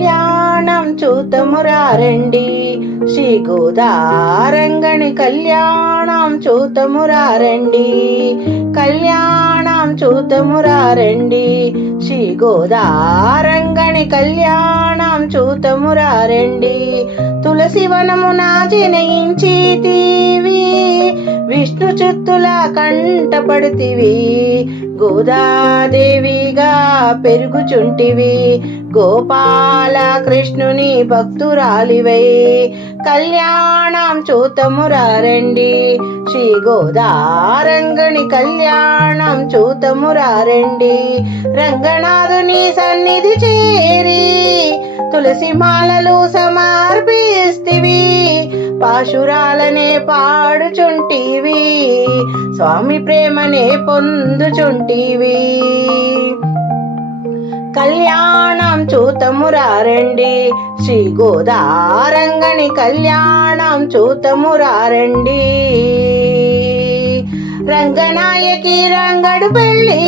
కళ్యాణం చూతమురారండి శ్రీ గోదారంగణి కళ్యాణం చూతమురారండి కళ్యాణం చూతమురారండి శ్రీ గోదారంగణి కళ్యాణం చూతమురారండి తులసి వనమున జనయించి తీవి. విష్ణు చిత్తుల కంటపడితివి. గోదాదేవిగా పెరుగుచుంటివి. గోపాల కృష్ణుని భక్తురాలివై. కళ్యాణం చూతమురారండి శ్రీ గోదారంగణి కళ్యాణం చూతమురారండి రంగనాథుని సన్నిధి చేరి. తులసి మాలలు సమా పాశురాలనే పాడుచుంటివి స్వామి ప్రేమనే పొందుచుంటివి. కళ్యాణం చూతమురారండి శ్రీ గోదారంగని కళ్యాణం చూతమురారండి రంగనాయకి రంగడు పెళ్ళి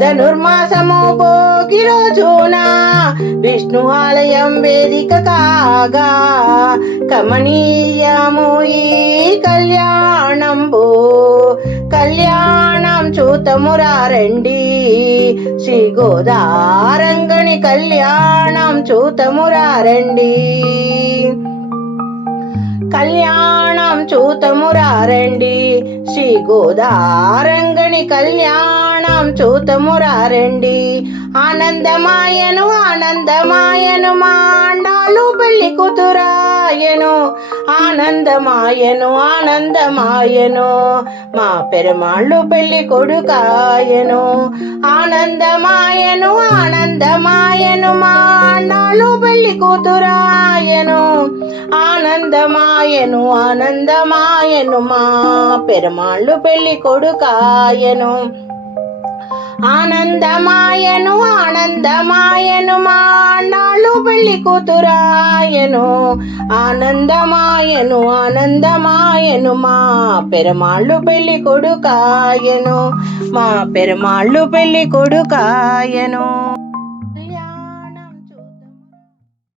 ధనుర్మాసము భోగి రోజున విష్ణు ఆలయం వేదిక కాగా కమనీయము ఈ కళ్యాణంబు కళ్యాణం చూతమురారండి శ్రీ గోదారంగణి కళ్యాణం చూతమురారండి కళ్యాణం చూతమురారండి శ్రీ గోదారంగణి కళ్యాణం చూతమురారండి. ఆనందమాయను ఆనందమాయను మాండాలు పెళ్ళి కూతురాయను. ఆనందమాయను ఆనందమాయను మా పెరమాళ్ళు పెళ్ళి కొడుకాయను. ఆనందమాయను ఆనందమాయను మాండాలు పెళ్ళి కూతురాయను. ఆనందమాయను ఆనందమాయను మా పెరమాళ్ళు పెళ్ళి కొడుకాయను. ఆనందమాయను ఆనందమాయను మా నాళ్ళు పెళ్ళి కూతురాయను. ఆనందమాయను ఆనందమాయను మా పెరమాళ్ళు పెళ్ళి కొడుకాయను. మా పెరమాళ్ళు పెళ్ళి కొడుకాయను.